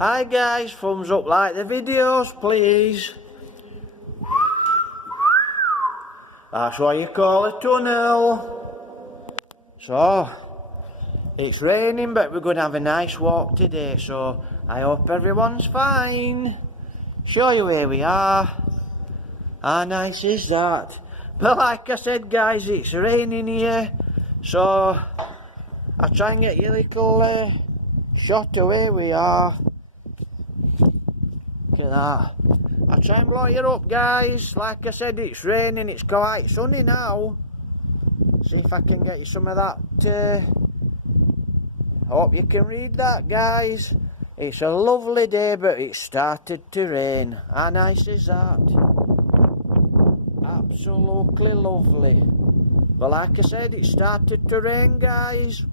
Hi guys, thumbs up, like the videos please. That's what you call a tunnel. So, it's raining but we're going to have a nice walk today, so I hope everyone's fine. Show you where we are. How nice is that? But like I said guys, it's raining here, so I'll try and get you a little shot of where we are. Look at that. I'll try and blow you up guys. Like I said, it's raining, it's quite sunny now. See if I can get you some of that. I hope you can read that guys. It's a lovely day but it started to rain. How nice is that? Absolutely lovely. But like I said, it started to rain guys.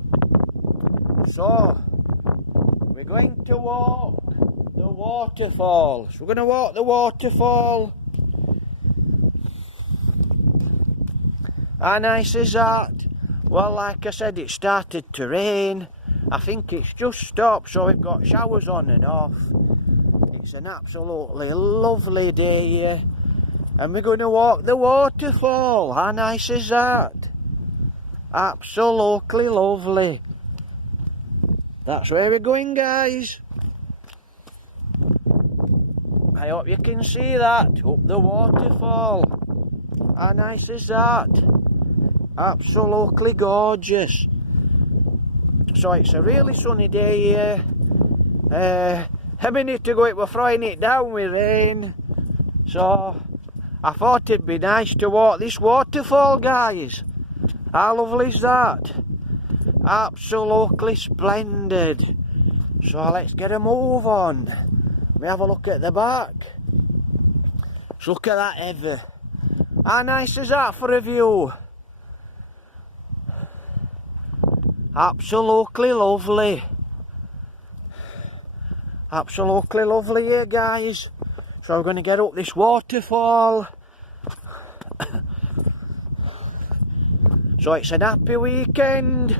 So we're going to walk the waterfalls. We're going to walk the waterfall. How nice is that? Well, like I said, it started to rain. I think it's just stopped, so we've got showers on and off. It's an absolutely lovely day here. And we're going to walk the waterfall. How nice is that? Absolutely lovely. That's where we're going guys. I hope you can see that, up the waterfall. How nice is that? Absolutely gorgeous. So it's a really sunny day here. A minute ago it was throwing it down with rain. So I thought it'd be nice to walk this waterfall guys. How lovely is that? Absolutely splendid. So let's get a move on. Let me have a look at the back. Just look at that heather. How nice is that for a view? Absolutely lovely. Absolutely lovely here guys. So we're going to get up this waterfall. So it's an happy weekend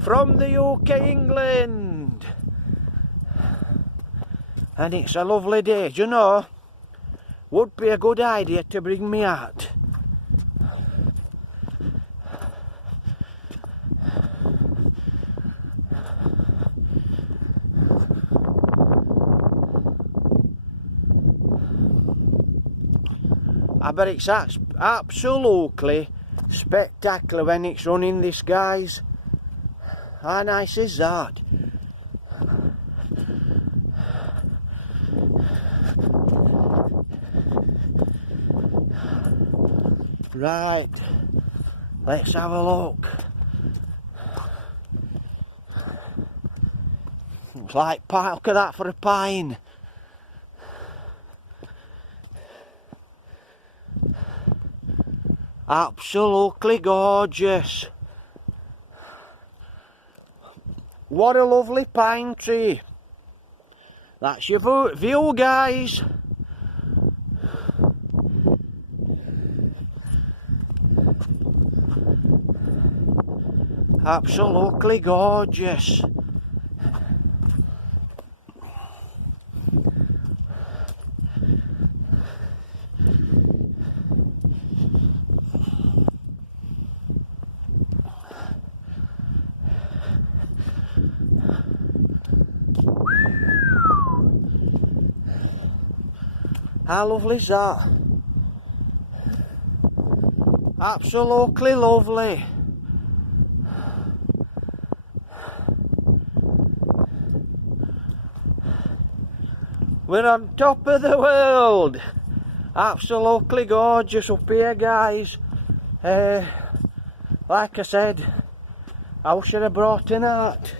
from the UK, England. And it's a lovely day. Do you know, would be a good idea to bring me out. I bet it's absolutely spectacular when it's running this guys. How nice is that? Right, let's have a look. It's like, look at that for a pine. Absolutely gorgeous. What a lovely pine tree. That's your view guys. Absolutely gorgeous. How lovely is that? Absolutely lovely. We're on top of the world. Absolutely gorgeous up here guys. Like I said, I should have brought in that.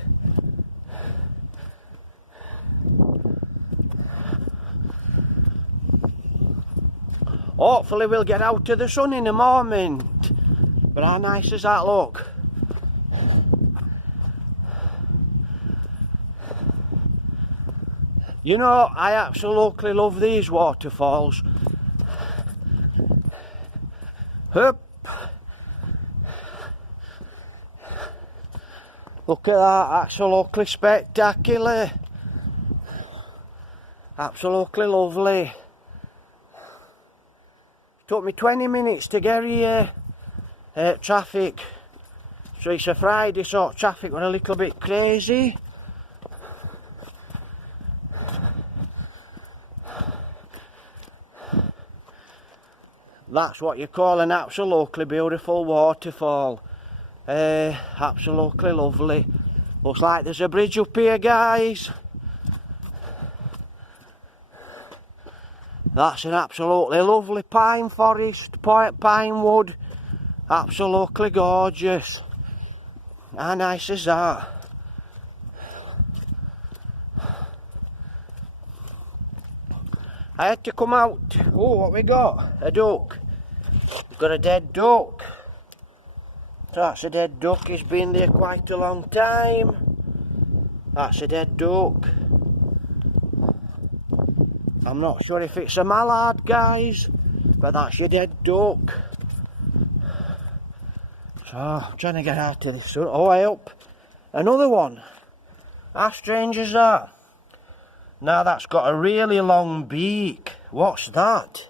Hopefully we'll get out to the sun in a moment. But how nice does that look? You know, I absolutely love these waterfalls. Hup. Look at that, absolutely spectacular. Absolutely lovely. Took me 20 minutes to get here. Traffic, so it's a Friday, so traffic were a little bit crazy. That's what you call an absolutely beautiful waterfall. Absolutely lovely. Looks like there's a bridge up here, guys. That's an absolutely lovely pine forest, pine wood. Absolutely gorgeous. How nice is that? I had to come out. Oh, what we got? A duck. We've got a dead duck. So that's a dead duck. He's been there quite a long time. That's a dead duck. I'm not sure if it's a mallard, guys, but that's your dead duck. So I'm trying to get out of this. Oh, I hope. Another one. How strange is that? Now that's got a really long beak. What's that?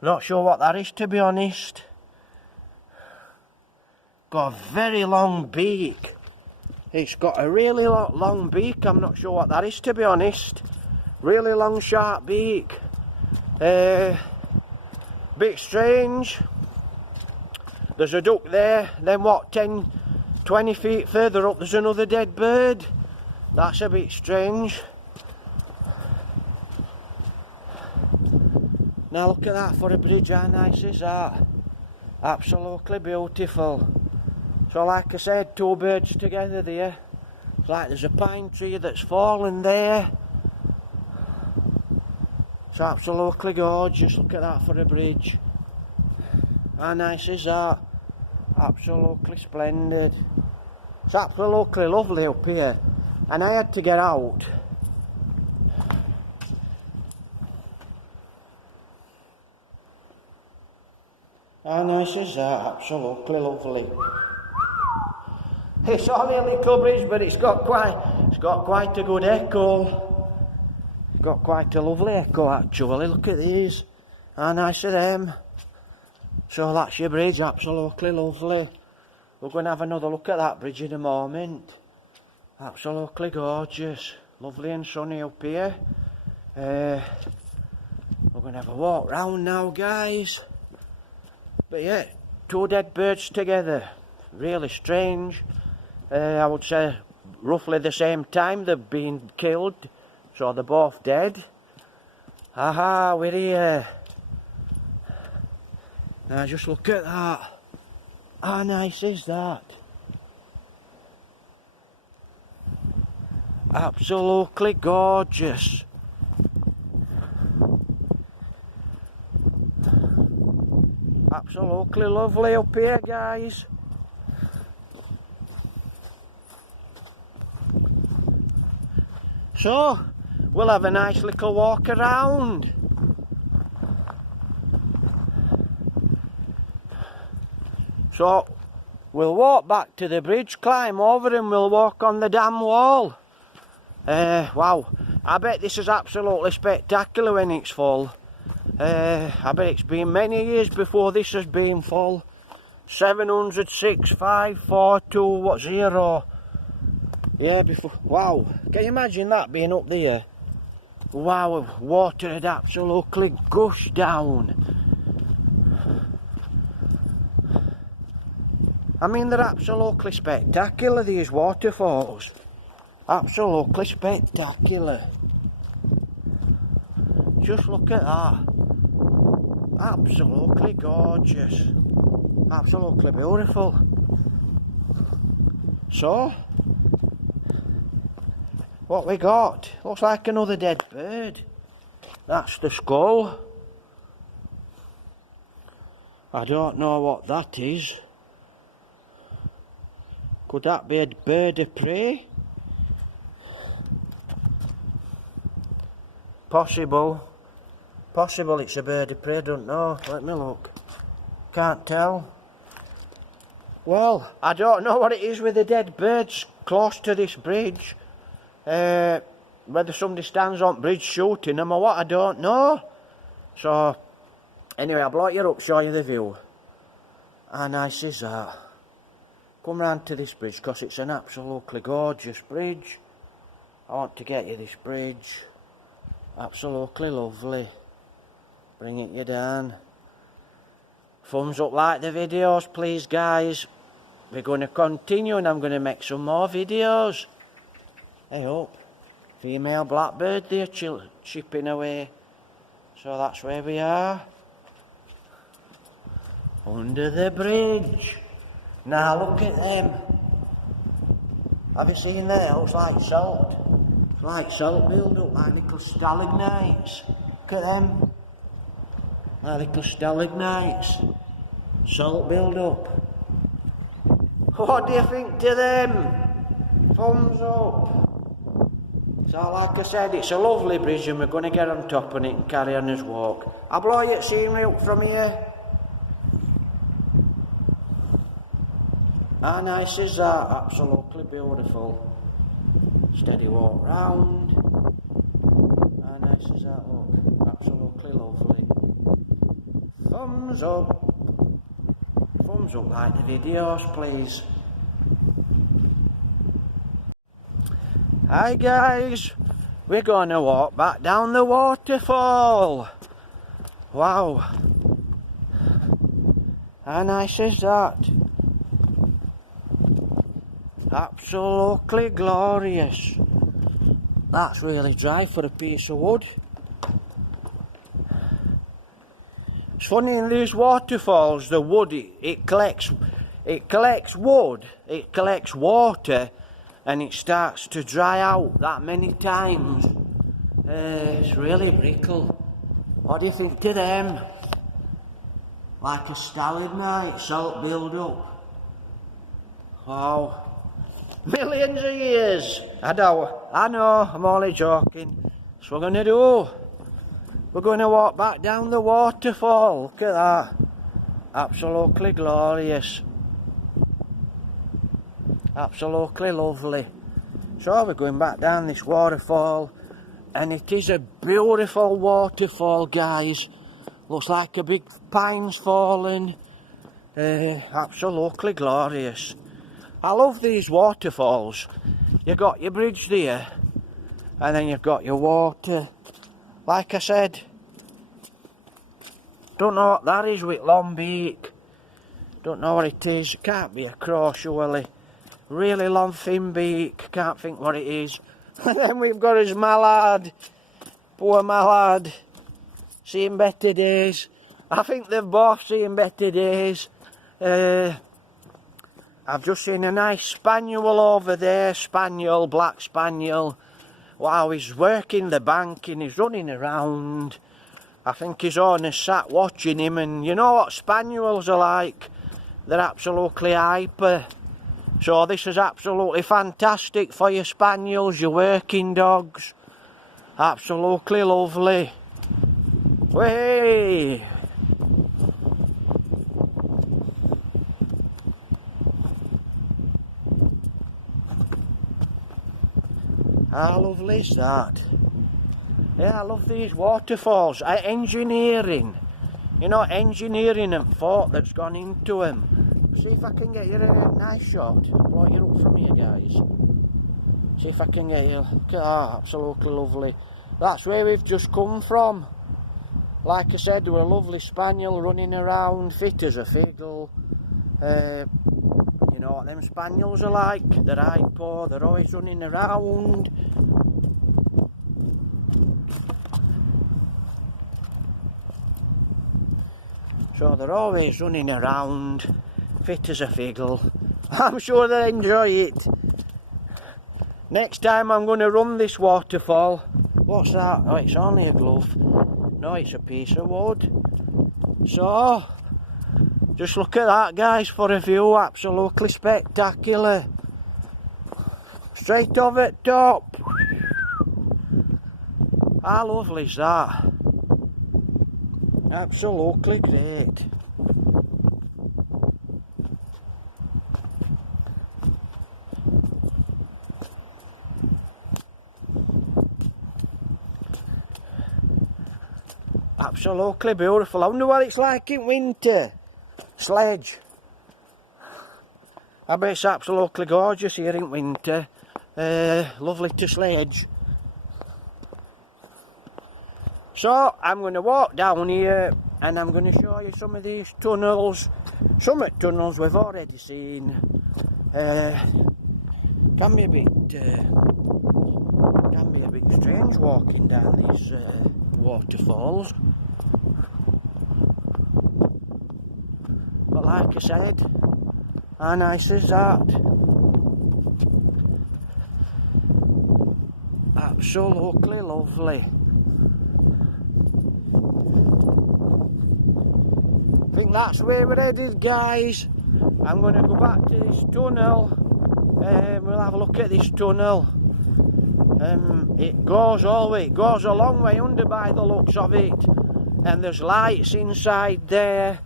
Not sure what that is, to be honest. Got a very long beak. It's got a really long beak. I'm not sure what that is, to be honest. Really long, sharp beak. Bit strange. There's a duck there. Then what, 10, 20 feet further up, there's another dead bird. That's a bit strange. Now look at that for a bridge. How nice is that? Absolutely beautiful. So like I said, two birds together there. It's like there's a pine tree that's fallen there. It's absolutely gorgeous. Look at that for a bridge. How nice is that? Absolutely splendid. It's absolutely lovely up here. And I had to get out. How nice is that? Absolutely lovely. It's only a little bridge, but it's got quite a good echo. It's got quite a lovely echo actually. Look at these. How nice are them? So that's your bridge, absolutely lovely. We're going to have another look at that bridge in a moment. Absolutely gorgeous. Lovely and sunny up here. We're going to have a walk round now, guys. But yeah, two dead birds together. Really strange. I would say roughly the same time they've been killed. So they're both dead. Aha, we're here. Now just look at that. How nice is that? Absolutely gorgeous. Absolutely lovely up here, guys. So, we'll have a nice little walk around. So, we'll walk back to the bridge, climb over and we'll walk on the dam wall. Wow, I bet this is absolutely spectacular when it's full. I bet it's been many years before this has been full. 706, 5, 4, 2, 0. Yeah, before. Wow, can you imagine that being up there? Wow, water had absolutely gushed down. I mean, they're absolutely spectacular, these waterfalls. Absolutely spectacular. Just look at that. Absolutely gorgeous. Absolutely beautiful. So, what we got? Looks like another dead bird. That's the skull. I don't know what that is. Could that be a bird of prey? Possible. Possible it's a bird of prey, I don't know. Let me look. Can't tell. Well, I don't know what it is with the dead birds close to this bridge. whether somebody stands on bridge shooting them or what, I don't know. So, anyway, I'll blow you up, show you the view. How nice is that? Come round to this bridge, because it's an absolutely gorgeous bridge. I want to get you this bridge. Absolutely lovely. Bring it you down. Thumbs up, like the videos, please, guys. We're going to continue, and I'm going to make some more videos. Hey up. Female blackbird there chipping away. So that's where we are. Under the bridge. Now look at them. Have you seen there? Looks like salt. It's like salt build up, like little stalagmites. Look at them. Like little stalagmites. Salt build up. What do you think to them? Thumbs up. So like I said, it's a lovely bridge and we're going to get on top of it and carry on as walk. I'll blow you scenery up from here. How nice is that? Absolutely beautiful. Steady walk round. How nice is that? Look, absolutely lovely. Thumbs up. Thumbs up, like the videos, please. Hi guys, we're going to walk back down the waterfall. Wow. How nice is that? Absolutely glorious. That's really dry for a piece of wood. It's funny, in these waterfalls, the wood, it collects wood, it collects water, and it starts to dry out that many times. It's really brittle. What do you think to them? Like a stalagmite, salt build up. Wow. Millions of years. I know, I'm only joking. That's what we're going to do. We're going to walk back down the waterfall. Look at that. Absolutely glorious. Absolutely lovely. So we're going back down this waterfall, and it is a beautiful waterfall, guys. Looks like a big pine's fallen. Absolutely glorious. I love these waterfalls. You've got your bridge there, and then you've got your water. Like I said, don't know what that is with long beak. Don't know what it is. It can't be a crow, surely. Really long thin beak. Can't think what it is. And then we've got his mallard. Poor mallard. Seeing better days. I think they've both seen better days. I've just seen a nice spaniel over there. Spaniel, black spaniel. Wow, he's working the bank and he's running around. I think his owner's sat watching him, and you know what spaniels are like. They're absolutely hyper. So this is absolutely fantastic for your spaniels, your working dogs. Absolutely lovely. Way. How lovely is that? Yeah, I love these waterfalls. Engineering. You know, engineering and thought that's gone into them. See if I can get you a nice shot. Blow you up from here, guys. See if I can get you. Look at that, absolutely lovely. That's where we've just come from. Like I said, there were a lovely spaniel running around, fit as a fiddle. You know what them spaniels are like? They're hypo, they're always running around. So they're always running around, fit as a fiddle. I'm sure they enjoy it. Next time I'm going to run this waterfall. What's that? Oh, it's only a glove. No, it's a piece of wood. So, just look at that, guys, for a view. Absolutely spectacular. Straight over the top. How lovely is that? Absolutely great. Absolutely beautiful. I wonder what it's like in winter. Sledge. I bet it's absolutely gorgeous here in winter. Lovely to sledge. So I'm going to walk down here and I'm going to show you some of these tunnels. Some of the tunnels we've already seen. Can be a bit strange walking down these waterfalls. But like I said, how nice is that? Absolutely lovely. I think that's where we're headed, guys. I'm going to go back to this tunnel. We'll have a look at this tunnel. It goes all the way, it goes a long way under by the looks of it. And there's lights inside there.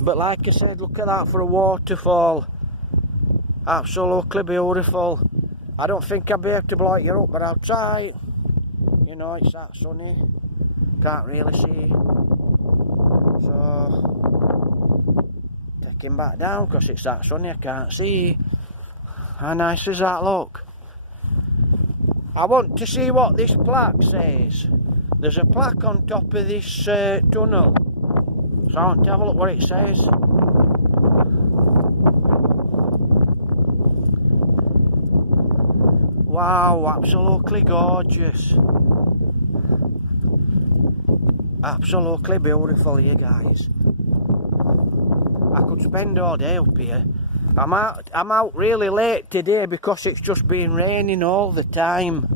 But like I said, look at that for a waterfall. Absolutely beautiful. I don't think I'll be able to blow you up, but I'll try. You know, it's that sunny. Can't really see. So, take him back down because it's that sunny, I can't see. How nice is that, look? I want to see what this plaque says. There's a plaque on top of this tunnel. So I want to have a look what it says. Wow, absolutely gorgeous. Absolutely beautiful here, guys. I could spend all day up here. I'm out really late today because it's just been raining all the time.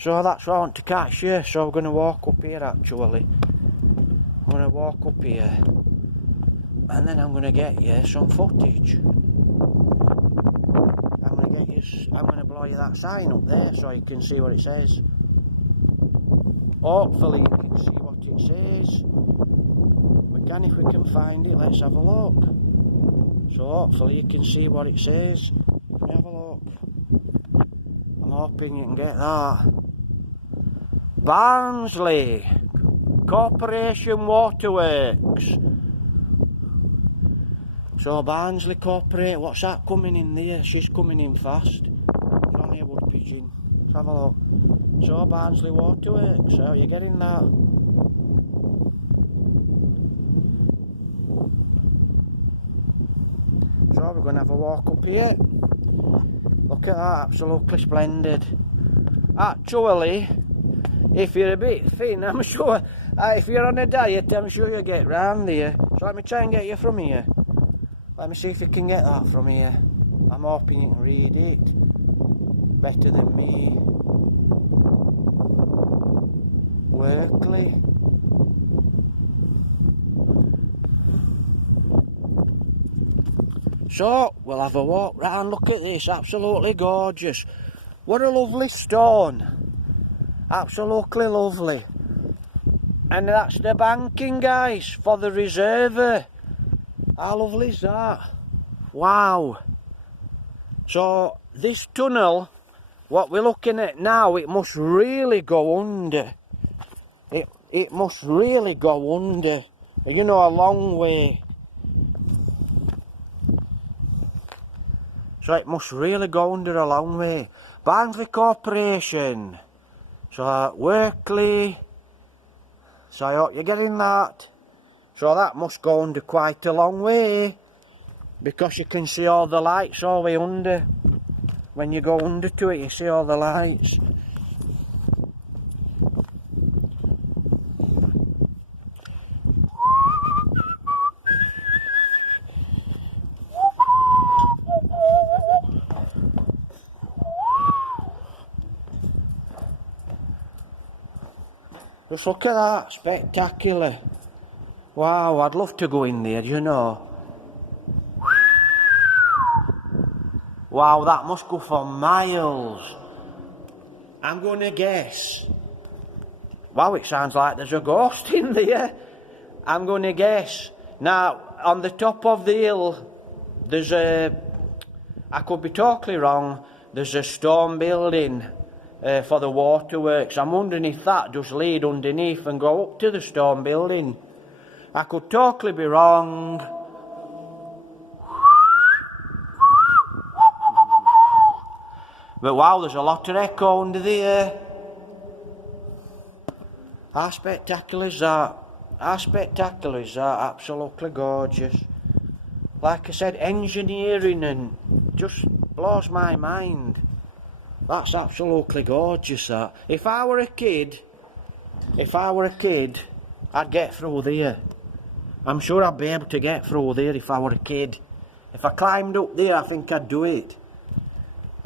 So that's what I want to catch you. So I'm going to walk up here actually. I'm going to walk up here and then I'm going to get you some footage. I'm going to blow you that sign up there so you can see what it says. Hopefully you can see what it says. We can if we can find it. Let's have a look. So hopefully you can see what it says. Let me have a look. I'm hoping you can get that. Barnsley Corporation Waterworks. So Barnsley Corporate, what's that coming in there? She's coming in fast. It's only a wood pigeon. Let's have a look. So Barnsley Waterworks, so you're getting that. So we're going to have a walk up here. Look at that, absolutely splendid. Actually, if you're a bit thin, I'm sure, if you're on a diet, I'm sure you'll get round there. So let me try and get you from here. Let me see if you can get that from here. I'm hoping you can read it better than me. Workley. So, we'll have a walk round. Look at this, absolutely gorgeous. What a lovely stone. Absolutely lovely. And that's the banking, guys, for the reservoir. How lovely is that? Wow. So, this tunnel, what we're looking at now, it must really go under. It must really go under. You know, a long way. So it must really go under a long way. Barnsley Corporation. So, Workley. So I hope you're getting that. So that must go under quite a long way. Because you can see all the lights all the way under. When you go under to it, you see all the lights. Just look at that, spectacular. Wow, I'd love to go in there, you know. Wow, that must go for miles. I'm going to guess. Wow, it sounds like there's a ghost in there. I'm going to guess. Now, on the top of the hill, there's a... I could be totally wrong. There's a stone building. for the waterworks. I'm wondering if that does lead underneath and go up to the stone building. I could totally be wrong. But wow, there's a lot of echo under there. How spectacular is that? How spectacular is that? Absolutely gorgeous. Like I said, engineering and just blows my mind. That's absolutely gorgeous, that. If I were a kid, I'd get through there. I'm sure I'd be able to get through there if I were a kid. If I climbed up there, I think I'd do it.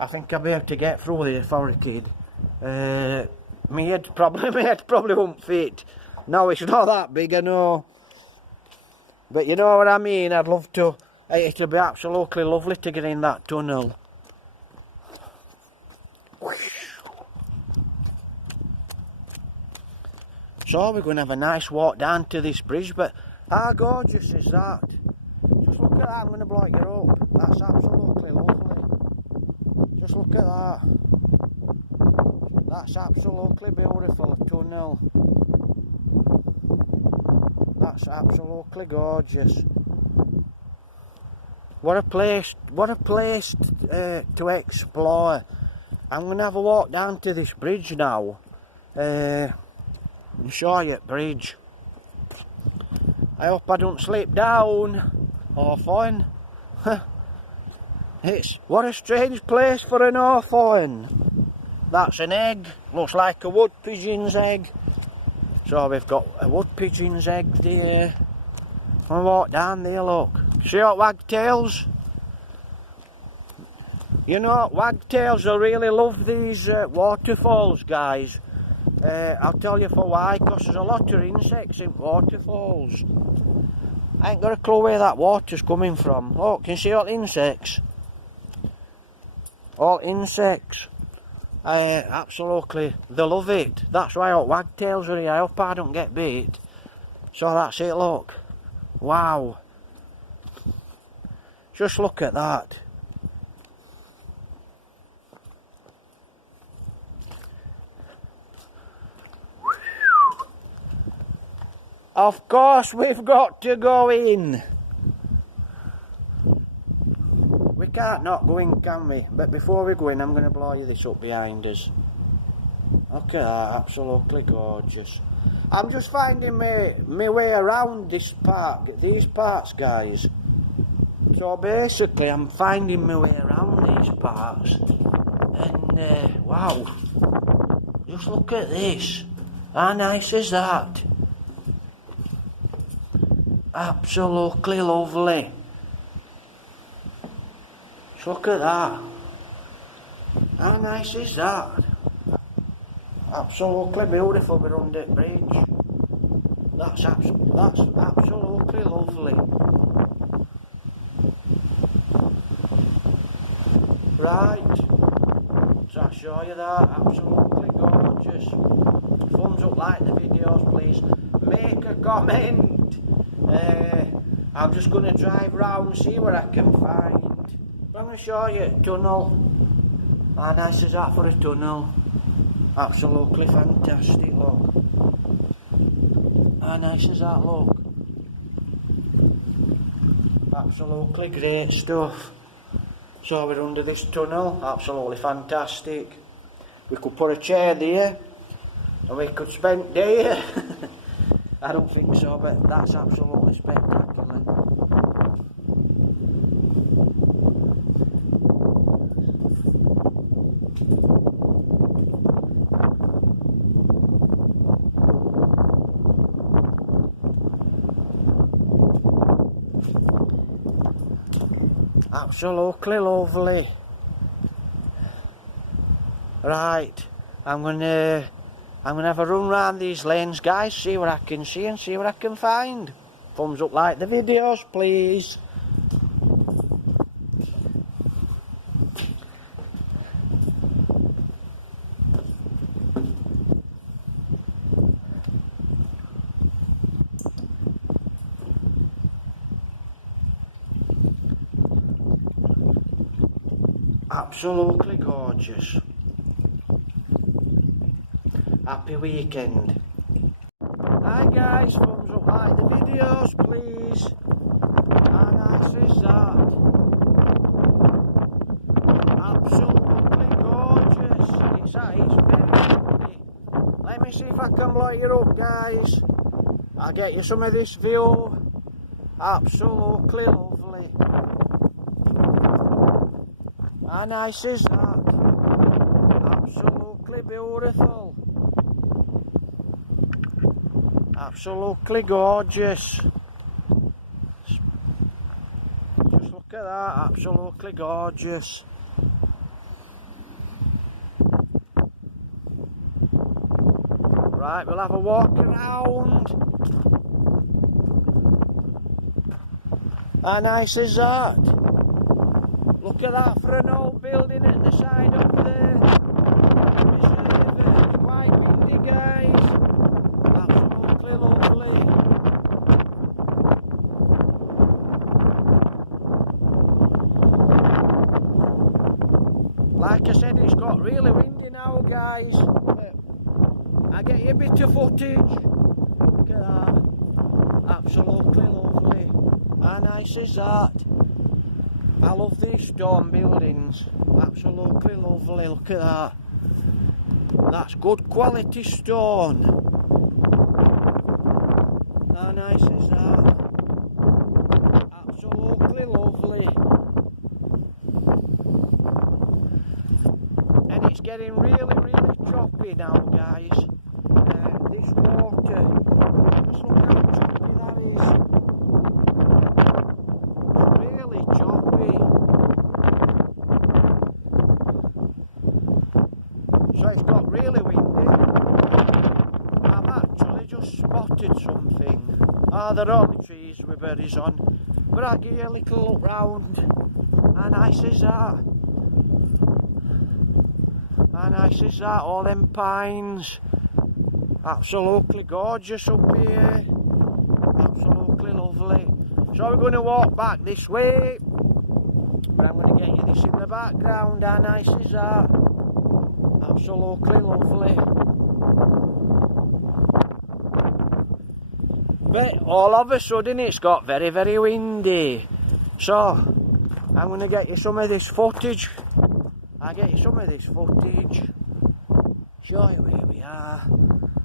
I think I'd be able to get through there if I were a kid. My head probably won't fit. No, it's not that big, I know. But you know what I mean, I'd love to. It'd be absolutely lovely to get in that tunnel. So we're going to have a nice walk down to this bridge, but how gorgeous is that? Just look at that, I'm going to blow it up. That's absolutely lovely. Just look at that. That's absolutely beautiful, a tunnel. That's absolutely gorgeous. What a place to explore. I'm going to have a walk down to this bridge now. And show you the bridge. I hope I don't slip down or fun. What a strange place for an orphan. That's an egg, looks like a wood pigeon's egg. So we've got a wood pigeon's egg there. I'll walk down there, look. See what wagtails? You know, wagtails will really love these waterfalls, guys. I'll tell you for why, because there's a lot of insects in waterfalls. I ain't got a clue where that water's coming from. Oh, can you see all the insects? All insects. Absolutely, they love it. That's why all wagtails are here. I hope I don't get bit. So that's it, look. Wow. Just look at that. Of course we've got to go in. We can't not go in, can we? But before we go in, I'm going to blow you this up behind us. Look at that, absolutely gorgeous. I'm just finding my way around this park, these parts, guys. So basically, I'm finding my way around these parks. And, wow. Just look at this. How nice is that? Absolutely lovely. Just look at that. How nice is that? Absolutely beautiful. We're under the bridge. That's absolutely lovely. Right. So I'll show you that. Absolutely gorgeous. Thumbs up, like the videos, please. Make a comment. I'm just going to drive round and see what I can find. I'm going to show you a tunnel. How nice is that for a tunnel? Absolutely fantastic, look. How nice is that, look? Absolutely great stuff. So we're under this tunnel, absolutely fantastic. We could put a chair there and we could spend day. I don't think so, but that's absolutely spectacular. Absolutely lovely. Right, I'm gonna have a run round these lanes, guys, see what I can see and see what I can find. Thumbs up, like the videos, please. Absolutely gorgeous. happy weekend. Hi guys, thumbs up, like the videos please. How nice is that? Absolutely gorgeous. It's very pretty. Let me see if I can blow you up guys. I'll get you some of this view. Absolutely lovely. How nice is that? Absolutely beautiful. Absolutely gorgeous. Just look at that, absolutely gorgeous. Right, we'll have a walk around. How nice is that? Look at that for an old building at the side of the reserve. It's quite windy guys. Absolutely lovely. Like I said, it's got really windy now guys. I get you a bit of footage. Look at that. Absolutely lovely. How nice is that? I love these stone buildings. Absolutely lovely. Look at that. That's good quality stone. How nice is that? Absolutely lovely. And it's getting really choppy now guys. This water, just look how choppy that is. Really choppy. So it's got really windy. I've actually just spotted something. Oh, they're only trees with berries on. But I'll give you a little look round. How nice is that? How nice is that? All them pines. Absolutely gorgeous up here. Absolutely lovely. So we're going to walk back this way. But I'm going to get you this in the background. How nice is that? Absolutely lovely. But all of a sudden it's got very windy. So I'm going to get you some of this footage. I'll get you some of this footage. Show you where we are.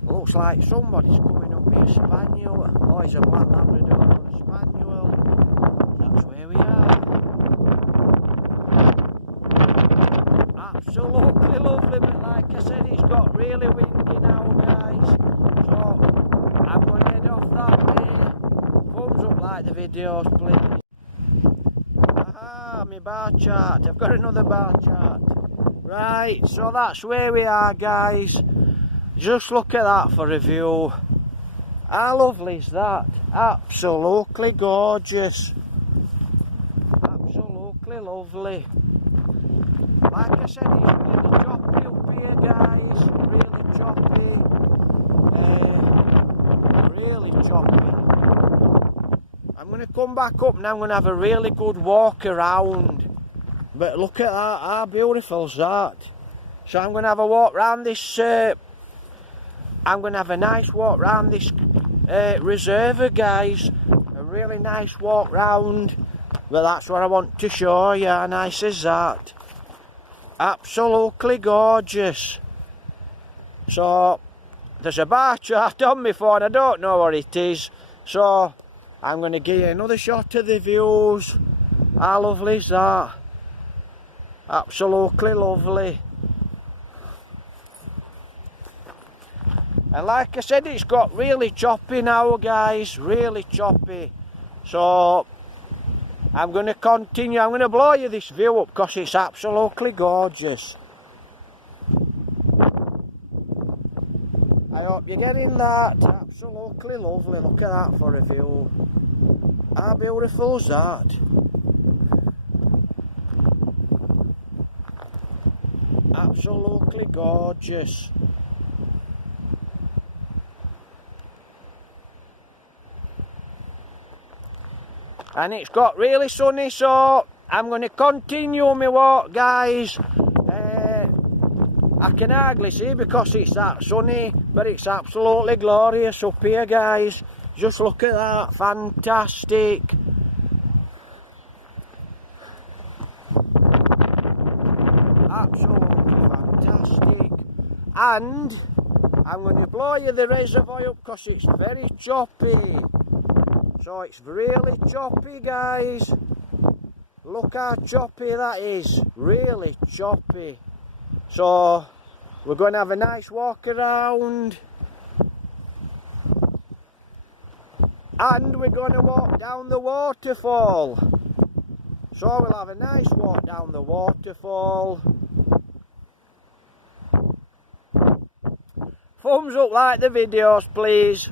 Looks like somebody's coming up here, spaniel. Oh, he's a black Labrador or a spaniel. That's where we are. Absolutely lovely, but like I said, it's got really windy now, guys. So I'm going to head off that way. Thumbs up, like the videos, please. Aha, my bar chart. I've got another bar chart. Right, so that's where we are, guys. Just look at that for a view. How lovely is that? Absolutely gorgeous. Absolutely lovely. Like I said, it's really choppy up here, guys. Really choppy. Really choppy. I'm going to come back up now. I'm going to have a really good walk around. But look at that. How beautiful is that? So I'm going to have a walk around this... I'm going to have a nice walk round this reservoir, guys. A really nice walk round. But that's what I want to show you. How nice is that? Absolutely gorgeous. So, there's a bar chart on my phone. I don't know what it is. So, I'm going to give you another shot of the views. How lovely is that? Absolutely lovely. And like I said, it's got really choppy now, guys, really choppy. So, I'm going to continue. I'm going to blow you this view up because it's absolutely gorgeous. I hope you're getting that. Absolutely lovely. Look at that for a view. How beautiful is that? Absolutely gorgeous. And it's got really sunny, so I'm going to continue my walk, guys. I can hardly see because it's that sunny, but it's absolutely glorious up here, guys. Just look at that, fantastic. Absolutely fantastic. And I'm going to blow you the reservoir up because it's very choppy. So it's really choppy, guys. Look how choppy that is. Really choppy. So we're going to have a nice walk around. And we're going to walk down the waterfall. So we'll have a nice walk down the waterfall. Thumbs up, like the videos, please.